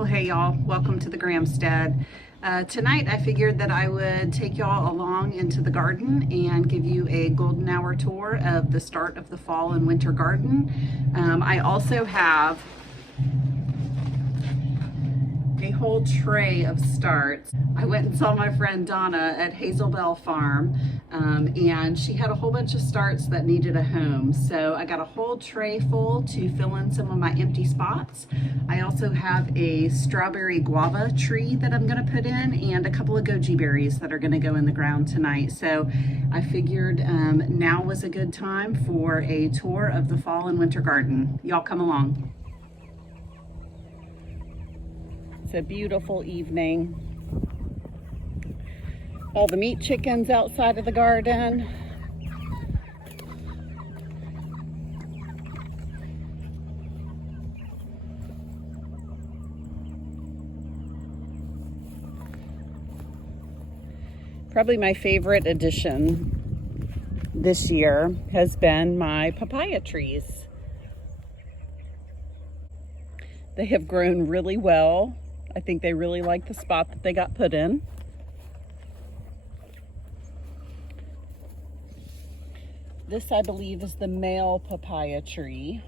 Well, hey y'all, welcome to the Gramstead. Tonight I figured that I would take y'all along into the garden and give you a golden hour tour of the start of the fall and winter garden. I also have a whole tray of starts. I went and saw my friend Donna at Hazelbell Farm, and she had a whole bunch of starts that needed a home. So I got a whole tray full to fill in some of my empty spots. I also have a strawberry guava tree that I'm gonna put in and a couple of goji berries that are gonna go in the ground tonight. So I figured now was a good time for a tour of the fall and winter garden. Y'all come along. It's a beautiful evening. All the meat chickens outside of the garden. Probably my favorite addition this year has been my papaya trees. They have grown really well. I think they really like the spot that they got put in. This, I believe, is the male papaya tree.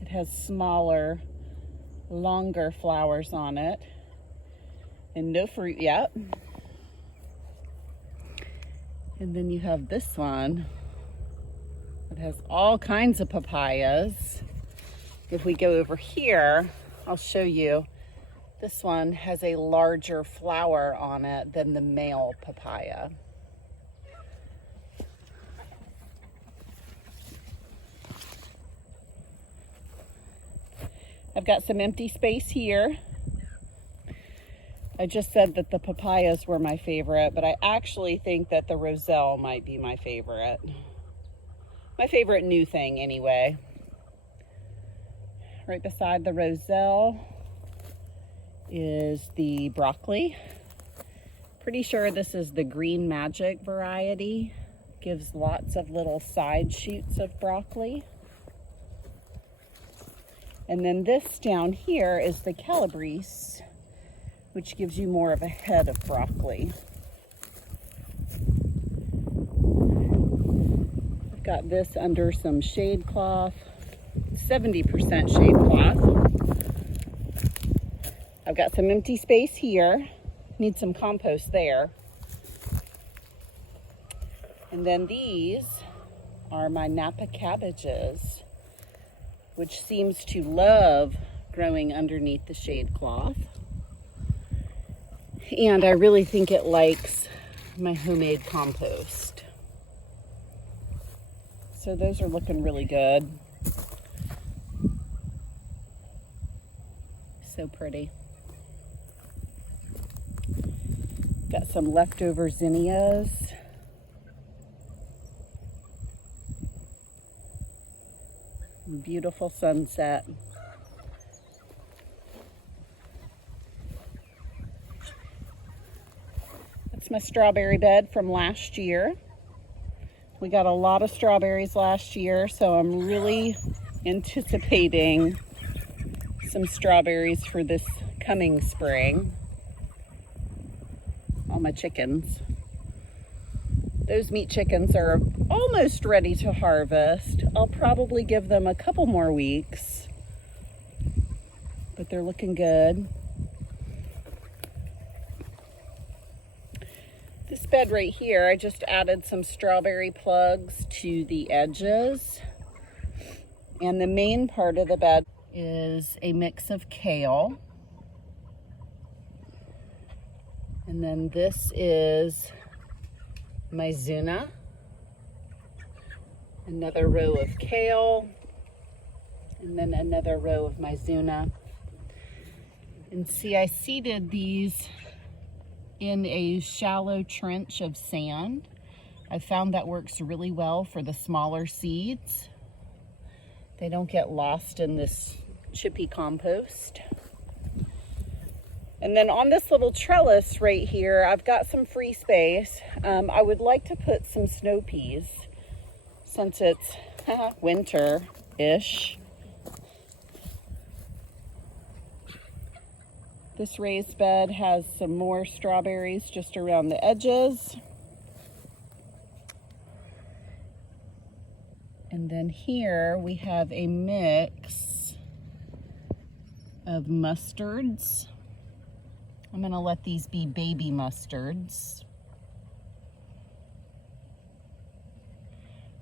It has smaller, longer flowers on it and no fruit yet. And then you have this one that has all kinds of papayas. If we go over here, I'll show you. This one has a larger flower on it than the male papaya. I've got some empty space here. I just said that the papayas were my favorite, but I actually think that the roselle might be my favorite. My favorite new thing anyway. Right beside the roselle is the broccoli. Pretty sure this is the Green Magic variety. Gives lots of little side shoots of broccoli. And then this down here is the calabrese, which gives you more of a head of broccoli. I've got this under some shade cloth, 70% shade cloth. I've got some empty space here. Need some compost there. And then these are my Napa cabbages, which seems to love growing underneath the shade cloth. And I really think it likes my homemade compost. So those are looking really good. So pretty. Got some leftover zinnias. Beautiful sunset. That's my strawberry bed from last year. We got a lot of strawberries last year, so I'm really anticipating some strawberries for this coming spring. All my chickens. Those meat chickens are almost ready to harvest. I'll probably give them a couple more weeks, but they're looking good. This bed right here, I just added some strawberry plugs to the edges. And the main part of the bed is a mix of kale. And then this is Mizuna. Another row of kale. And then another row of Mizuna. And see, I seeded these in a shallow trench of sand. I found that works really well for the smaller seeds. They don't get lost in this chippy compost. And then on this little trellis right here, I've got some free space. I would like to put some snow peas since it's winter-ish. This raised bed has some more strawberries just around the edges. And then here we have a mix of mustards. I'm going to let these be baby mustards.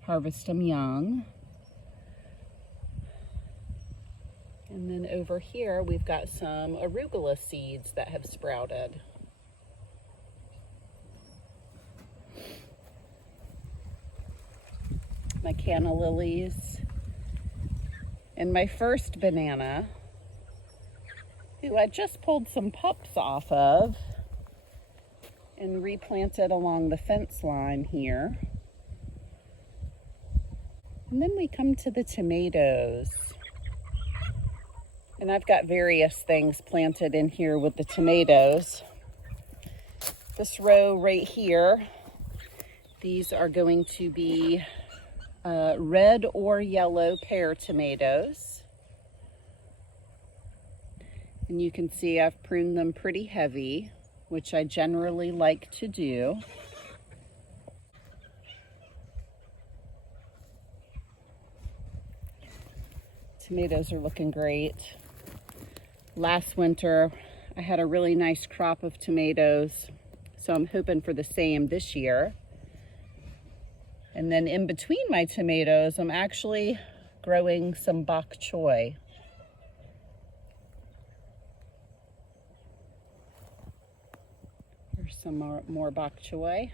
Harvest them young. And then over here we've got some arugula seeds that have sprouted. My canna lilies. And my first banana, who I just pulled some pups off of and replanted along the fence line here. And then we come to the tomatoes. And I've got various things planted in here with the tomatoes. This row right here, these are going to be red or yellow pear tomatoes. And you can see I've pruned them pretty heavy, which I generally like to do. Tomatoes are looking great. Last winter, I had a really nice crop of tomatoes, so I'm hoping for the same this year. And then in between my tomatoes, I'm actually growing some bok choy. Here's some more bok choy.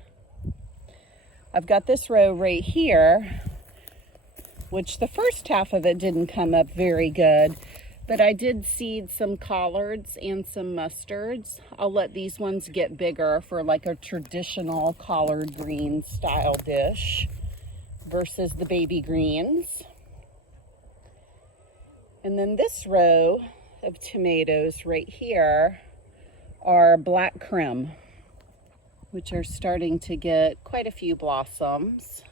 I've got this row right here, which the first half of it didn't come up very good, but I did seed some collards and some mustards. I'll let these ones get bigger for like a traditional collard green style dish versus the baby greens. And then this row of tomatoes right here are black creme, which are starting to get quite a few blossoms.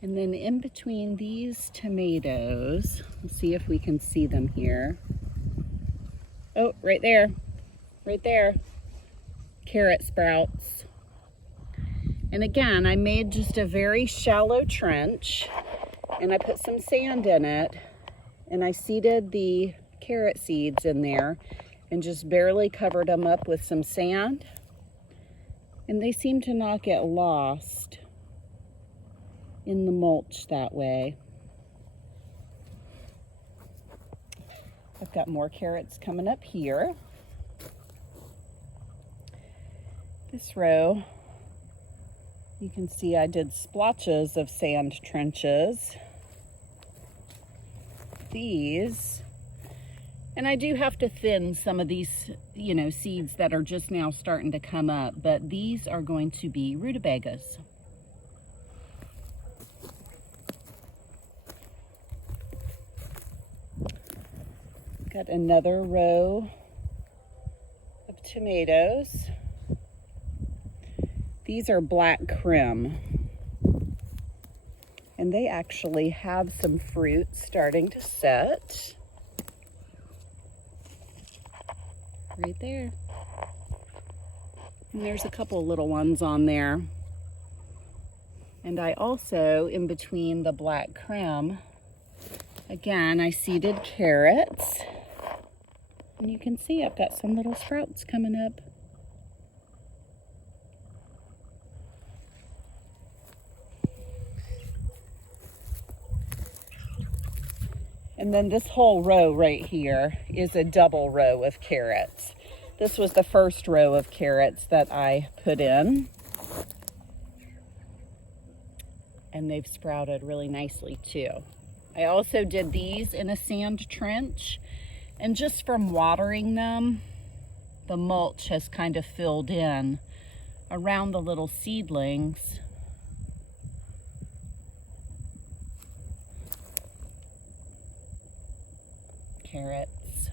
And then in between these tomatoes, let's see if we can see them here. Oh, right there, right there, carrot sprouts. And again, I made just a very shallow trench and I put some sand in it and I seeded the carrot seeds in there and just barely covered them up with some sand. And they seem to not get lost in the mulch that way. I've got more carrots coming up here. This row, you can see I did splotches of sand trenches. These, and I do have to thin some of these, seeds that are just now starting to come up, but these are going to be rutabagas. Got another row of tomatoes. These are black creme. And they actually have some fruit starting to set. Right there. And there's a couple little ones on there. And I also, in between the black creme, again, I seeded carrots. And you can see I've got some little sprouts coming up. And then this whole row right here is a double row of carrots. This was the first row of carrots that I put in. And they've sprouted really nicely too. I also did these in a sand trench. And just from watering them, the mulch has kind of filled in around the little seedlings. carrots.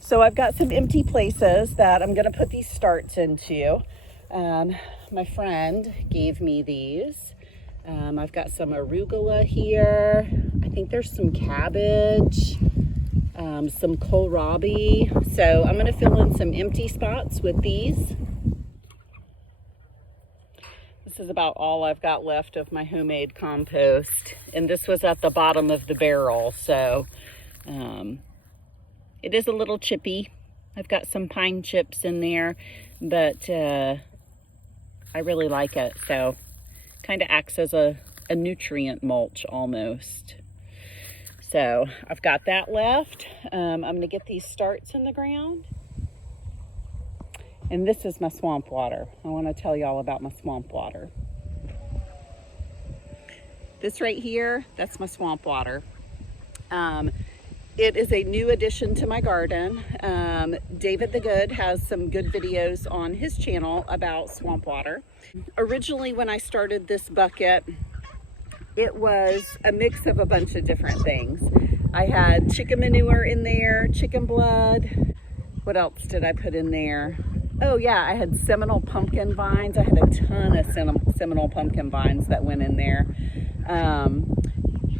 So I've got some empty places that I'm gonna put these starts into. My friend gave me these. I've got some arugula here. I think there's some cabbage, some kohlrabi. So I'm gonna fill in some empty spots with these. This is about all I've got left of my homemade compost. And this was at the bottom of the barrel, so it is a little chippy. I've got some pine chips in there, but I really like it. So kind of acts as a nutrient mulch almost. So I've got that left. I'm gonna get these starts in the ground. And this is my swamp water. I wanna tell you all about my swamp water. This right here, that's my swamp water. It is a new addition to my garden. David the Good has some good videos on his channel about swamp water. Originally, when I started this bucket, it was a mix of a bunch of different things. I had chicken manure in there, chicken blood. What else did I put in there? Oh yeah, I had Seminole pumpkin vines. I had a ton of Seminole pumpkin vines that went in there.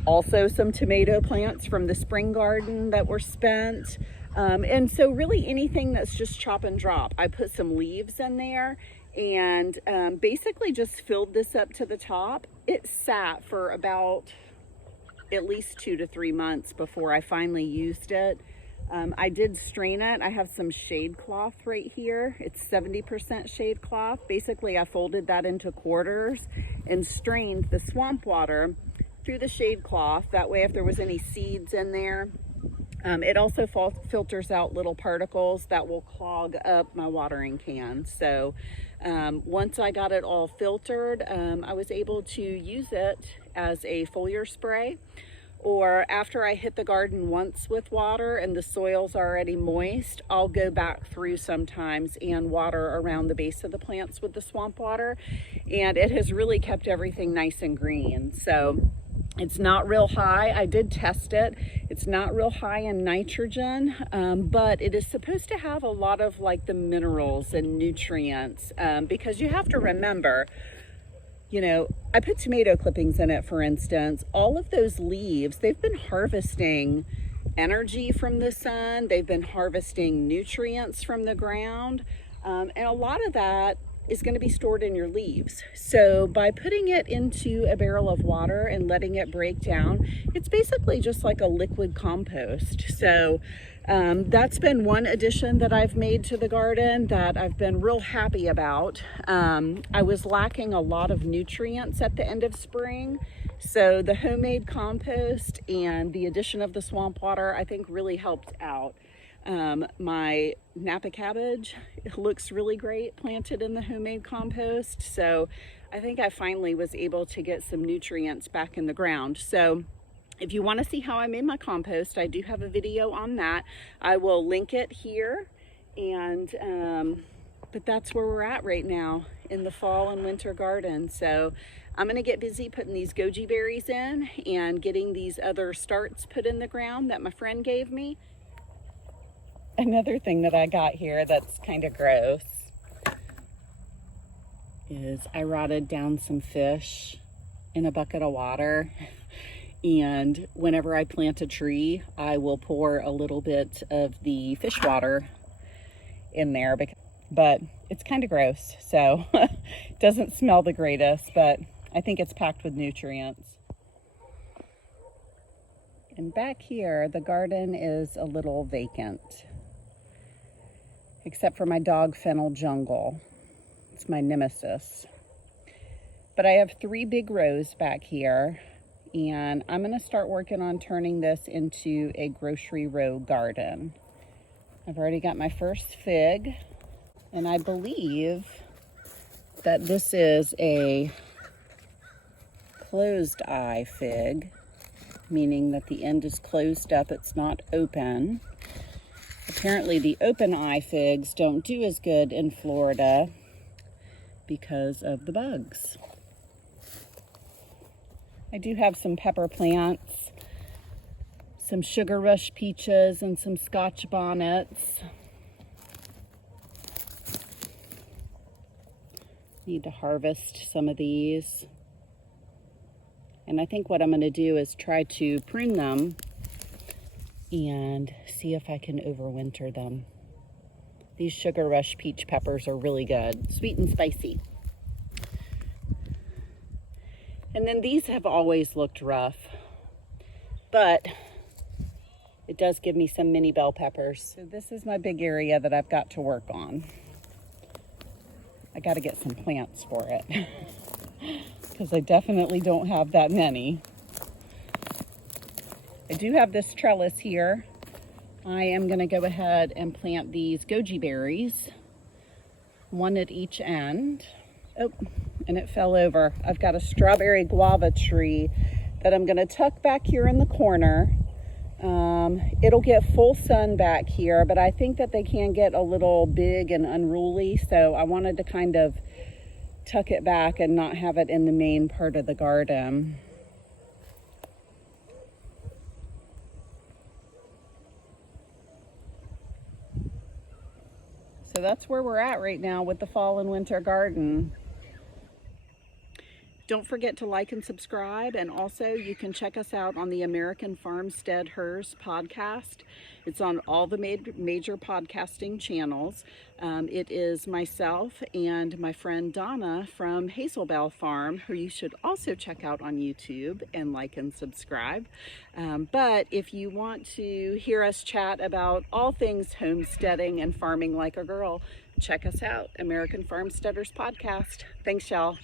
Also some tomato plants from the spring garden that were spent. And so really anything that's just chop and drop. I put some leaves in there and basically just filled this up to the top. It sat for about at least 2 to 3 months before I finally used it. I did strain it. I have some shade cloth right here. It's 70% shade cloth. Basically, I folded that into quarters and strained the swamp water through the shade cloth. That way, if there was any seeds in there, it also filters out little particles that will clog up my watering can. So once I got it all filtered, I was able to use it as a foliar spray. Or after I hit the garden once with water and the soil's already moist, I'll go back through sometimes and water around the base of the plants with the swamp water. And it has really kept everything nice and green. So it's not real high. I did test it. It's not real high in nitrogen, but it is supposed to have a lot of like the minerals and nutrients because you have to remember, you know, I put tomato clippings in it, for instance. All of those leaves, they've been harvesting energy from the sun. They've been harvesting nutrients from the ground. And a lot of that is going to be stored in your leaves. So by putting it into a barrel of water and letting it break down, it's basically just like a liquid compost. So that's been one addition that I've made to the garden that I've been real happy about. I was lacking a lot of nutrients at the end of spring. So the homemade compost and the addition of the swamp water, I think really helped out. My Napa cabbage, it looks really great planted in the homemade compost. So I think I finally was able to get some nutrients back in the ground. So if you want to see how I made my compost, I do have a video on that. I will link it here. And but that's where we're at right now in the fall and winter garden. So I'm going to get busy putting these goji berries in and getting these other starts put in the ground that my friend gave me. Another thing that I got here that's kind of gross is I rotted down some fish in a bucket of water. And whenever I plant a tree, I will pour a little bit of the fish water in there, but it's kind of gross. So it doesn't smell the greatest, but I think it's packed with nutrients. And back here, the garden is a little vacant, except for my dog fennel jungle. It's my nemesis. But I have 3 big rows back here, and I'm gonna start working on turning this into a grocery row garden. I've already got my first fig, and I believe that this is a closed eye fig, meaning that the end is closed up, it's not open. Apparently the open eye figs don't do as good in Florida because of the bugs. I do have some pepper plants, some Sugar Rush peaches and some Scotch bonnets. Need to harvest some of these. And I think what I'm going to do is try to prune them and see if I can overwinter them. These Sugar Rush peach peppers are really good, sweet and spicy. And then these have always looked rough, but it does give me some mini bell peppers. So this is my big area that I've got to work on. I got to get some plants for it because I definitely don't have that many. I do have this trellis here. I am going to go ahead and plant these goji berries, one at each end. Oh, and it fell over. I've got a strawberry guava tree that I'm going to tuck back here in the corner. It'll get full sun back here, but I think that they can get a little big and unruly, so I wanted to kind of tuck it back and not have it in the main part of the garden. So that's where we're at right now with the fall and winter garden. Don't forget to like and subscribe, and also you can check us out on the American FarmSteadHers podcast. It's on all the major podcasting channels. It is myself and my friend Donna from Hazel Bell Farm, who you should also check out on YouTube and like and subscribe. But if you want to hear us chat about all things homesteading and farming like a girl, check us out, American FarmSteadHers podcast. Thanks, y'all.